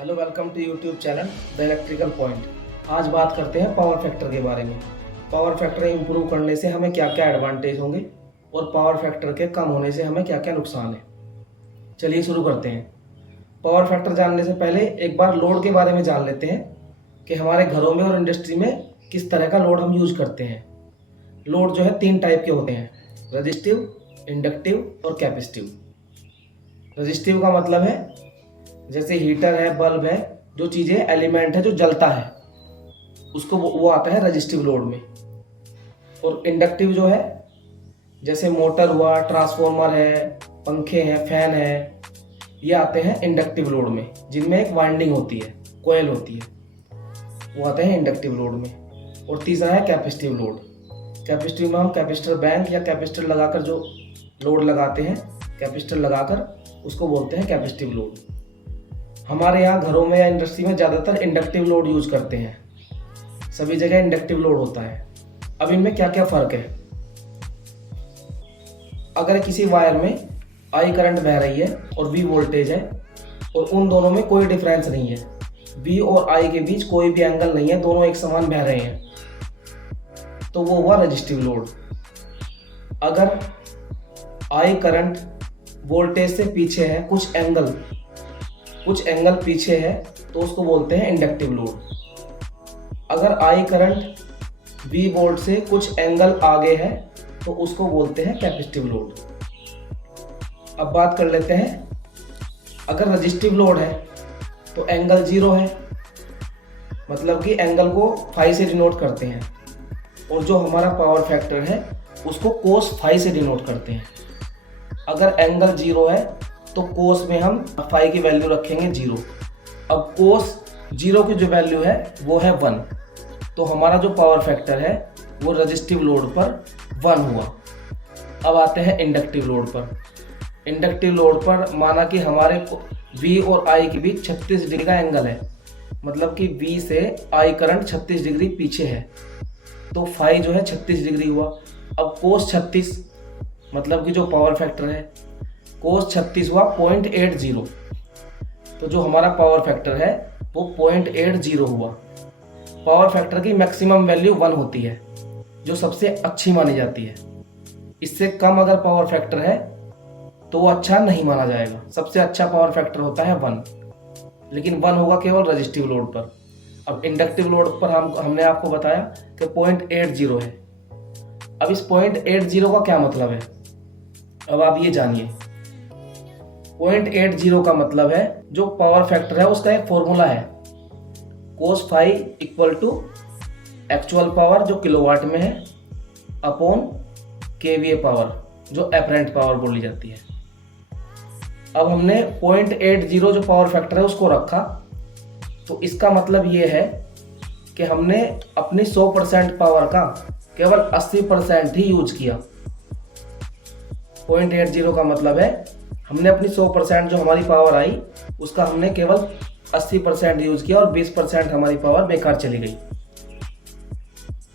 Hello, welcome to YouTube channel the electrical point. आज बात करते हैं पावर फैक्टर के बारे में। पावर फैक्टर इंप्रूव करने से हमें क्या क्या एडवांटेज होंगे और पावर फैक्टर के कम होने से हमें क्या क्या नुकसान है। चलिए शुरू करते हैं। पावर फैक्टर जानने से पहले एक बार लोड के बारे में जान लेते हैं कि हमारे घरों में और इंडस्ट्री में किस तरह का लोड हम यूज करते हैं। लोड जो है 3 टाइप के होते हैं, रजिस्टिव, इंडक्टिव और कैपेसिटिव। रजिस्टिव का मतलब है जैसे हीटर है, बल्ब है, जो चीज़ें एलिमेंट है जो जलता है उसको वो आता है रजिस्टिव लोड में। और इंडक्टिव जो है जैसे मोटर हुआ, ट्रांसफार्मर है, पंखे हैं, फैन है, ये आते हैं इंडक्टिव लोड में, जिनमें एक वाइंडिंग होती है, कोयल होती है, वो आते हैं इंडक्टिव लोड में। और तीसरा है कैपेसिटिव लोड। कैपेसिटिव में हम कैपेसिटर बैंक या कैपेसिटर लगाकर जो लोड लगाते हैं, कैपेसिटर लगाकर उसको बोलते हैं कैपेसिटिव लोड। हमारे यहाँ घरों में या इंडस्ट्री में ज़्यादातर इंडक्टिव लोड यूज करते हैं, सभी जगह इंडक्टिव लोड होता है। अब इनमें क्या क्या फ़र्क है। अगर किसी वायर में आई करंट बह रही है और वी वोल्टेज है और उन दोनों में कोई डिफरेंस नहीं है, वी और आई के बीच कोई भी एंगल नहीं है, दोनों एक समान बह रहे हैं, तो वो हुआ रजिस्टिव लोड। अगर आई करंट वोल्टेज से पीछे है, कुछ एंगल पीछे है, तो उसको बोलते हैं इंडक्टिव लोड। अगर आई करंट वी वोल्ट से कुछ एंगल आगे है तो उसको बोलते हैं कैपेसिटिव लोड। अब बात कर लेते हैं, अगर रजिस्टिव लोड है तो एंगल 0 है, मतलब कि एंगल को फाई से डिनोट करते हैं, और जो हमारा पावर फैक्टर है उसको कोस फाई से डिनोट करते हैं। अगर एंगल 0 है तो कोस में हम फाई की वैल्यू रखेंगे 0। अब कोस 0 की जो वैल्यू है वो है 1, तो हमारा जो पावर फैक्टर है वो रजिस्टिव लोड पर 1 हुआ। अब आते हैं इंडक्टिव लोड पर। इंडक्टिव लोड पर माना कि हमारे V और I के बीच 36 डिग्री का एंगल है, मतलब कि V से I करंट 36 डिग्री पीछे है, तो फाई जो है 36 डिग्री हुआ। अब कोस 36 मतलब कि जो पावर फैक्टर है, कोस 36 हुआ 0.80, तो जो हमारा पावर फैक्टर है वो 0.80 हुआ। पावर फैक्टर की मैक्सिमम वैल्यू 1 होती है, जो सबसे अच्छी मानी जाती है। इससे कम अगर पावर फैक्टर है तो वो अच्छा नहीं माना जाएगा। सबसे अच्छा पावर फैक्टर होता है 1, लेकिन 1 होगा केवल रजिस्टिव लोड पर। अब इंडक्टिव लोड पर हमने आपको बताया कि 0.80 है। अब इस 0.80 का क्या मतलब है, अब आप ये जानिए। 0.80 का मतलब है जो पावर फैक्टर है उसका एक फॉर्मूला है, cos phi equal to actual power जो किलोवाट में है अपॉन केवीए पावर जो एपरेंट पावर बोली जाती है। अब हमने 0.80 जो पावर फैक्टर है उसको रखा, तो इसका मतलब ये है कि हमने अपनी 100% पावर का केवल 80% ही यूज किया। 0.80 का मतलब है हमने अपनी 100% जो हमारी पावर आई उसका हमने केवल 80% यूज किया और 20% हमारी पावर बेकार चली गई।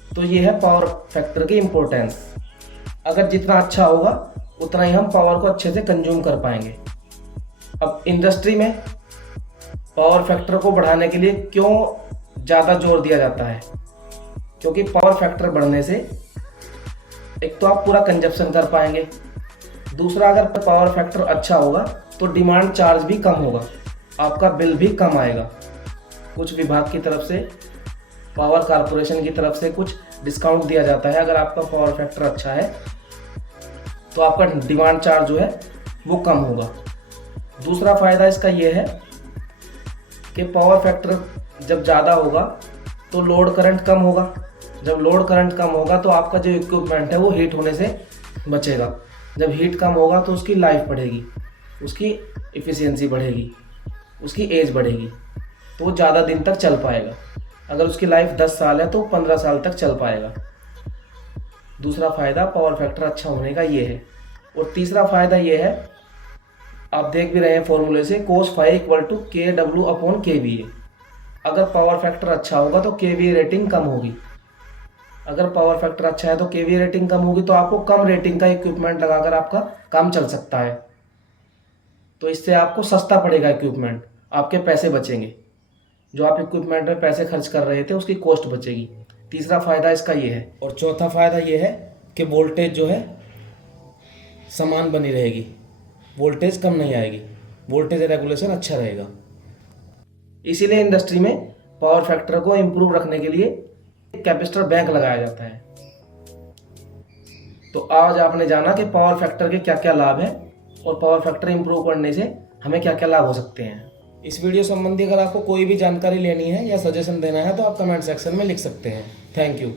तो ये है पावर फैक्टर की इम्पोर्टेंस। अगर जितना अच्छा होगा उतना ही हम पावर को अच्छे से कंज्यूम कर पाएंगे। अब इंडस्ट्री में पावर फैक्टर को बढ़ाने के लिए क्यों ज़्यादा जोर दिया जाता है, क्योंकि पावर फैक्टर बढ़ने से एक तो आप पूरा कंजप्शन कर पाएंगे, दूसरा अगर पावर फैक्टर अच्छा होगा तो डिमांड चार्ज भी कम होगा, आपका बिल भी कम आएगा। कुछ विभाग की तरफ से, पावर कारपोरेशन की तरफ से कुछ डिस्काउंट दिया जाता है। अगर आपका पावर फैक्टर अच्छा है तो आपका डिमांड चार्ज जो है वो कम होगा। दूसरा फ़ायदा इसका ये है कि पावर फैक्टर जब ज़्यादा होगा तो लोड करंट कम होगा। जब लोड करंट कम होगा तो आपका जो इक्विपमेंट है वो हीट होने से बचेगा। जब हीट कम होगा तो उसकी लाइफ बढ़ेगी, उसकी इफ़िशियंसी बढ़ेगी, उसकी एज बढ़ेगी, तो वो ज़्यादा दिन तक चल पाएगा। अगर उसकी लाइफ 10 साल है तो 15 साल तक चल पाएगा। दूसरा फ़ायदा पावर फैक्टर अच्छा होने का ये है। और तीसरा फ़ायदा ये है, आप देख भी रहे हैं फॉर्मूले से, cos phi equal to KW upon KVA। अगर पावर फैक्टर अच्छा होगा तो KVA रेटिंग कम होगी। अगर पावर फैक्टर अच्छा है तो KVA रेटिंग कम होगी, तो आपको कम रेटिंग का इक्विपमेंट लगाकर आपका काम चल सकता है, तो इससे आपको सस्ता पड़ेगा इक्विपमेंट। आपके पैसे बचेंगे, जो आप इक्विपमेंट में पैसे खर्च कर रहे थे उसकी कॉस्ट बचेगी। तीसरा फ़ायदा इसका ये है। और चौथा फ़ायदा ये है कि वोल्टेज जो है समान बनी रहेगी, वोल्टेज कम नहीं आएगी, वोल्टेज रेगुलेशन अच्छा रहेगा। इसीलिए इंडस्ट्री में पावर फैक्टर को इम्प्रूव रखने के लिए कैपेसिटर बैंक लगाया जाता है। तो आज आपने जाना कि पावर फैक्टर के क्या क्या लाभ हैं और पावर फैक्टर इम्प्रूव करने से हमें क्या क्या लाभ हो सकते हैं। इस वीडियो संबंधी अगर आपको कोई भी जानकारी लेनी है या सजेशन देना है तो आप कमेंट सेक्शन में लिख सकते हैं। Thank you.